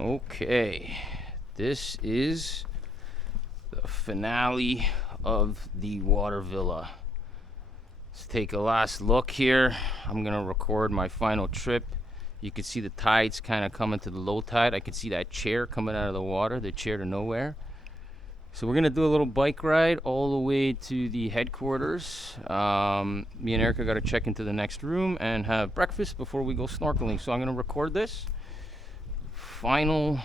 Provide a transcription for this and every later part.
Okay, this is the finale of the water villa. Let's take a last look here. I'm gonna record my final trip. You can see the tides kind of coming to the low tide. I can see that chair coming out of the water, the chair to nowhere. So we're gonna do a little bike ride all the way to the headquarters. Me and Erica got to check into the next room and have breakfast before we go snorkeling. So I'm gonna record this final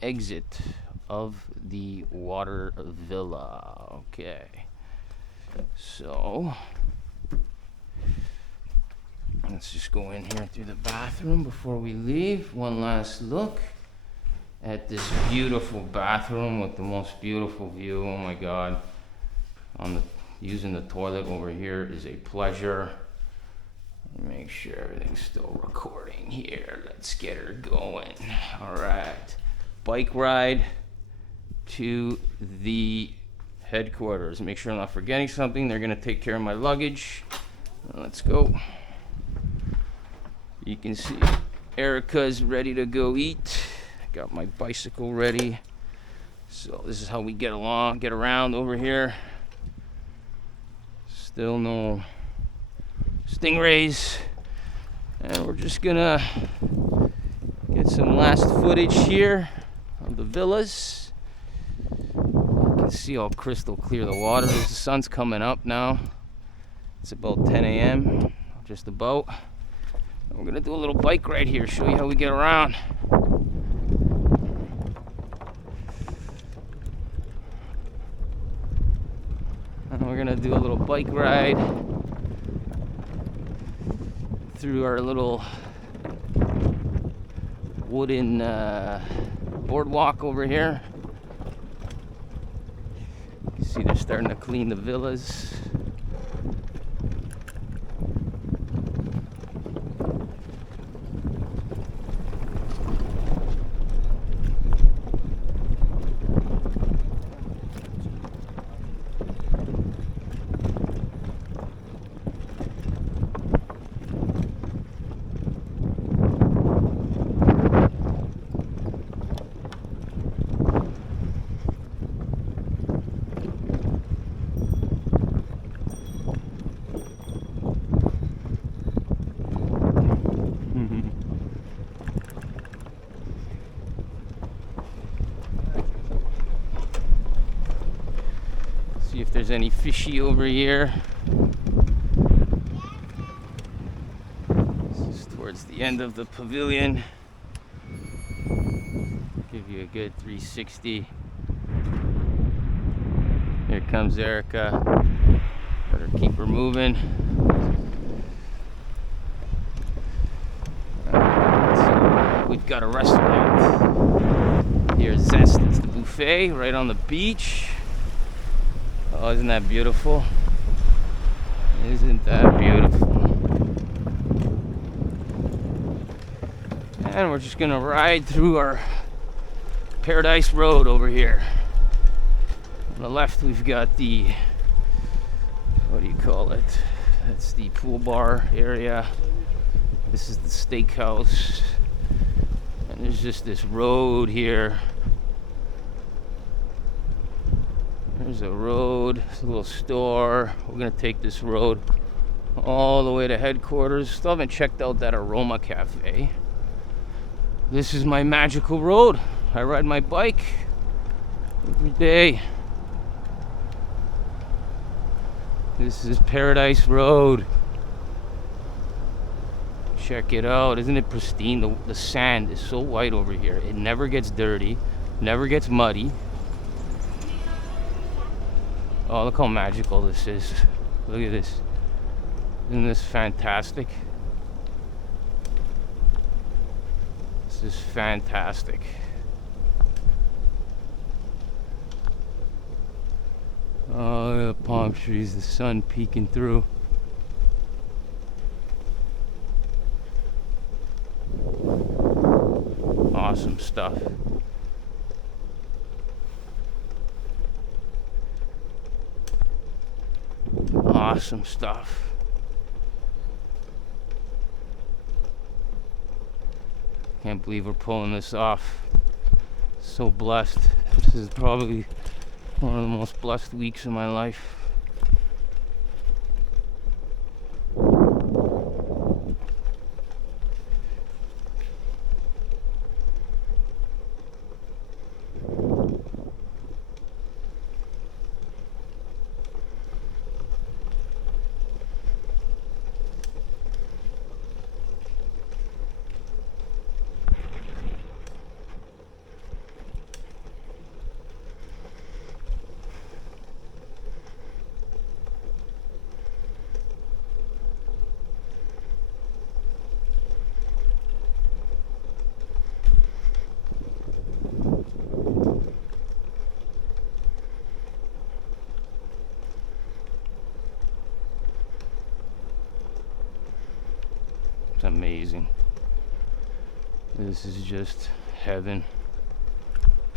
exit of the water villa. Okay, so let's just go in here through the bathroom before we leave. One last look at this beautiful bathroom with the most beautiful view. Oh my god, using the toilet over here is a pleasure. Make sure everything's still recording here. Let's get her going. All right, bike ride to the headquarters. Make sure I'm not forgetting something. They're gonna take care of my luggage. Let's go. You can see Erica's ready to go eat. Got my bicycle ready. So this is how we get around over here. Still no stingrays, and we're just gonna get some last footage here of the villas. You can see how crystal clear the water is. The sun's coming up now. It's about 10 a.m. just about. And we're gonna do a little bike ride here, show you how we get around. And we're gonna do a little bike ride through our little wooden boardwalk over here. You can see they're starting to clean the villas. See if there's any fishy over here. This is towards the end of the pavilion. Give you a good 360. Here comes Erica. Better keep her moving. So we've got a restaurant here, Zest. It's the buffet right on the beach. Oh, isn't that beautiful? Isn't that beautiful? And we're just gonna ride through our Paradise Road over here. On the left, we've got the, what do you call it? That's the pool bar area. This is the steakhouse. And there's just this road here. There's a road, there's a little store. We're gonna take this road all the way to headquarters. Still haven't checked out that Aroma Cafe. This is my magical road. I ride my bike every day. This is Paradise Road. Check it out. Isn't it pristine? The sand is so white over here. It never gets dirty, never gets muddy. Oh, look how magical this is. Look at this. Isn't this fantastic? This is fantastic. Oh, the palm trees, the sun peeking through. Awesome stuff. Awesome stuff. Can't believe we're pulling this off. So blessed. This is probably one of the most blessed weeks of my life. It's amazing. This is just heaven.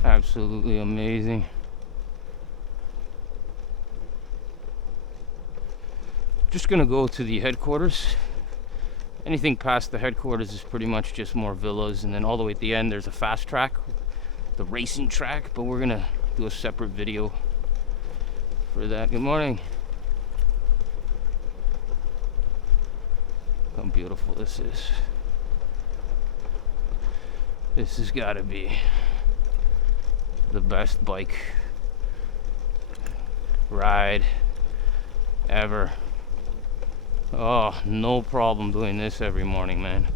Absolutely amazing. Just gonna go to the headquarters. Anything past the headquarters is pretty much just more villas, and then all the way at the end there's a fast track, the racing track, but we're gonna do a separate video for that. Good morning. How beautiful this is. This has got to be the best bike ride ever. Oh, no problem doing this every morning, man.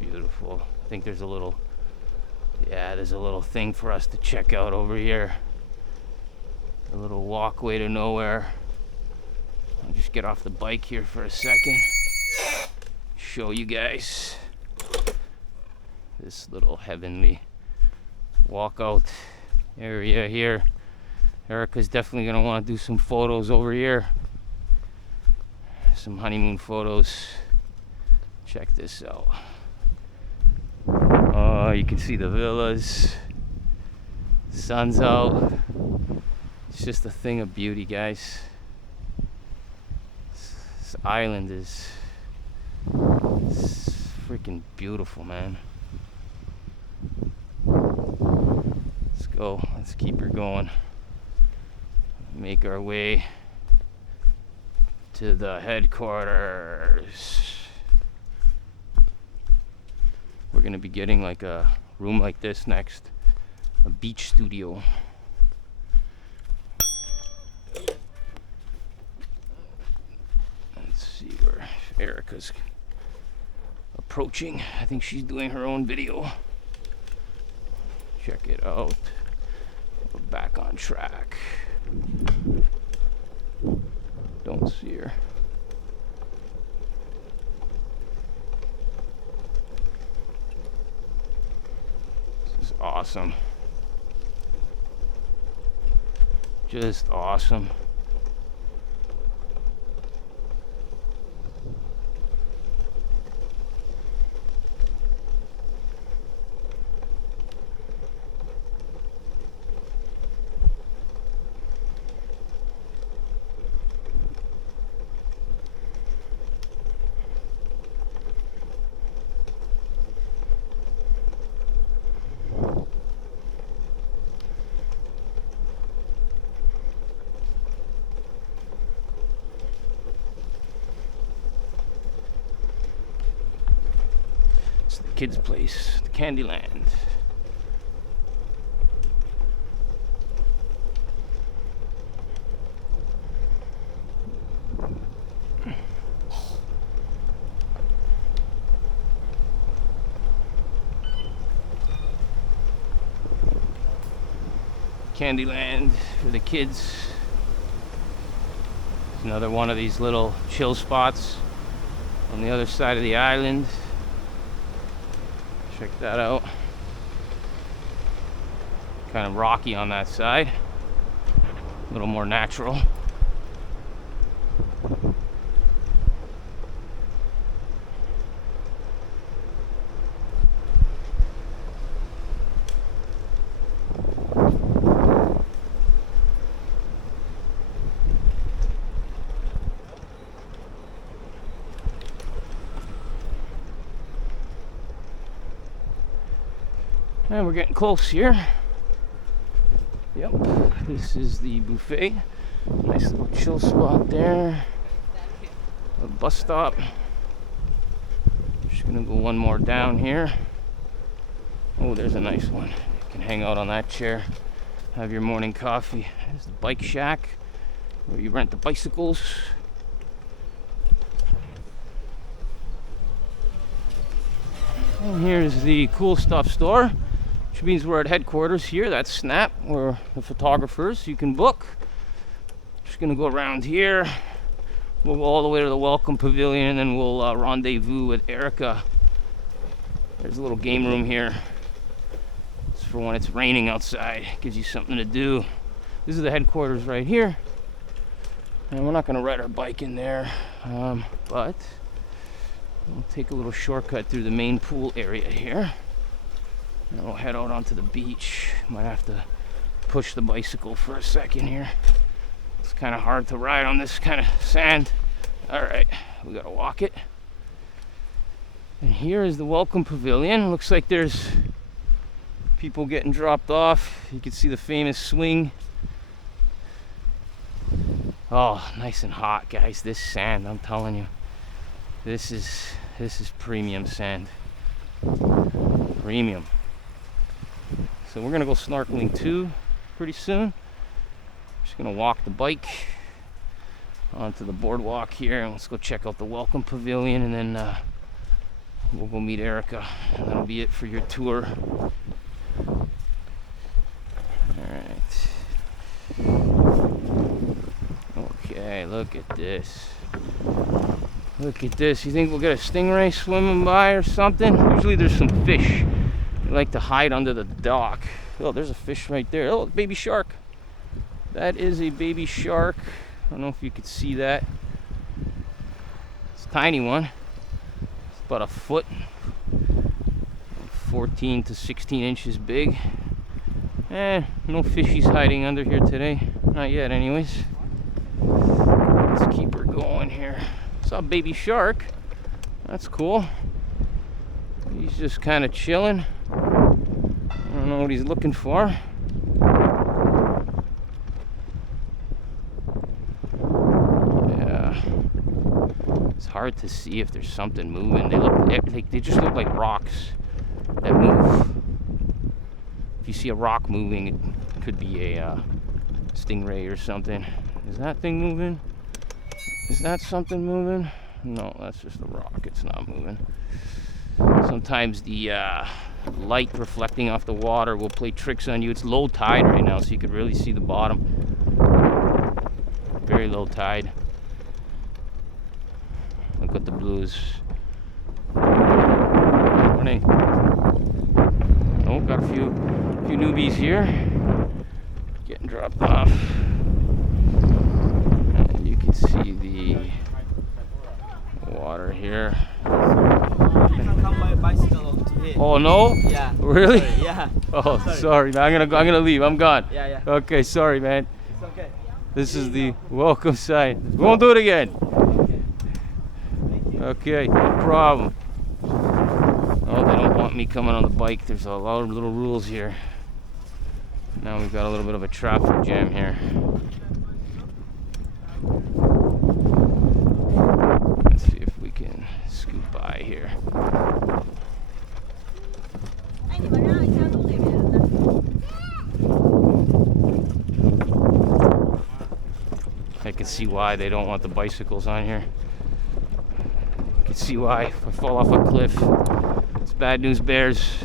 Beautiful. I think there's a little thing for us to check out over here. A little walkway to nowhere. I'll just get off the bike here for a second. Show you guys this little heavenly walkout area here. Erica's definitely gonna want to do some photos over here. Some honeymoon photos. Check this out. Oh, you can see the villas. Sun's out. It's just a thing of beauty, guys. This island is freaking beautiful, man. Let's go. Let's keep her going. Make our way to the headquarters. We're gonna be getting like a room like this next, a beach studio. Let's see where Erica's approaching. I think she's doing her own video. Check it out. We're back on track. Don't see her. Awesome. Just awesome. Kids' place, the Candyland. Candyland for the kids. It's another one of these little chill spots on the other side of the island. Check that out. Kind of rocky on that side. A little more natural. And we're getting close here. Yep, this is the buffet. Nice little chill spot there. A bus stop. Just gonna go one more down here. Oh, there's a nice one. You can hang out on that chair, have your morning coffee. There's the bike shack where you rent the bicycles. And here's the cool stuff store, which means we're at headquarters here. That's Snap, where the photographers you can book. Just gonna go around here. We'll go all the way to the welcome pavilion, and then we'll rendezvous with Erica. There's a little game room here. It's for when it's raining outside. Gives you something to do. This is the headquarters right here. And we're not gonna ride our bike in there, but we'll take a little shortcut through the main pool area here. And we'll head out onto the beach. Might have to push the bicycle for a second here. It's kind of hard to ride on this kind of sand. All right, we gotta walk it. And here is the welcome pavilion. Looks like there's people getting dropped off. You can see the famous swing. Oh, nice and hot, guys. This sand, I'm telling you, this is premium sand. Premium. So we're gonna go snorkeling too pretty soon. Just gonna walk the bike onto the boardwalk here, and let's go check out the welcome pavilion, and then we'll go meet Erica, and that'll be it for your tour. Alright. Okay, look at this. Look at this. You think we'll get a stingray swimming by or something? Usually there's some fish. They like to hide under the dock. Oh, there's a fish right there. Oh, baby shark. That is a baby shark. I don't know if you could see that. It's a tiny one. It's about a foot. 14 to 16 inches big. No fishies hiding under here today. Not yet, anyways. Let's keep her going here. Saw a baby shark. That's cool. He's just kind of chilling. I don't know what he's looking for. Yeah. It's hard to see if there's something moving. They just look like rocks that move. If you see a rock moving, it could be a stingray or something. Is that thing moving? Is that something moving? No, that's just a rock. It's not moving. Sometimes the light reflecting off the water will play tricks on you. It's low tide right now, so you can really see the bottom. Very low tide. Look at the blues. Morning. Oh, got a few newbies here. Getting dropped off. And you can see the water here. Oh no? Yeah. Really? Sorry, yeah. Oh, sorry, man. I'm gonna leave. I'm gone. Yeah. Okay, sorry, man. It's okay. This is the welcome sign. We won't do it again. Okay, no problem. Oh, they don't want me coming on the bike. There's a lot of little rules here. Now we've got a little bit of a traffic jam here. Let's see if we can scoot by here. I can see why they don't want the bicycles on here. You can see why. If I fall off a cliff, it's bad news bears.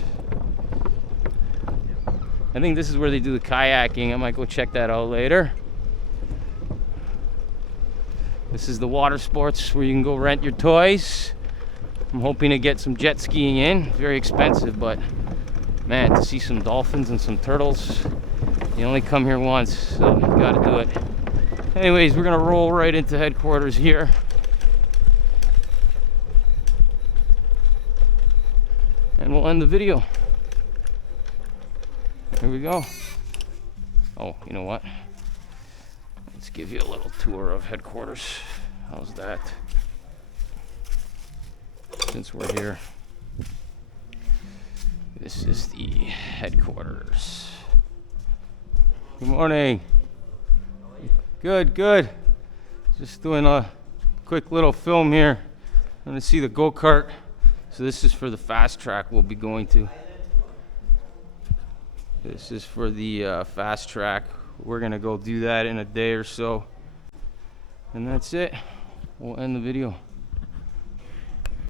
I think this is where they do the kayaking. I might go check that out later. This is the water sports where you can go rent your toys. I'm hoping to get some jet skiing in. Very expensive, but man, to see some dolphins and some turtles, you only come here once, so you gotta do it. Anyways, we're gonna roll right into headquarters here. And we'll end the video. Here we go. Oh, you know what? Let's give you a little tour of headquarters. How's that? Since we're here. This is the headquarters. Good morning. Good, good. Just doing a quick little film here. I'm gonna see the go-kart. So this is for the fast track we'll be going to. This is for the fast track. We're gonna go do that in a day or so. And that's it. We'll end the video.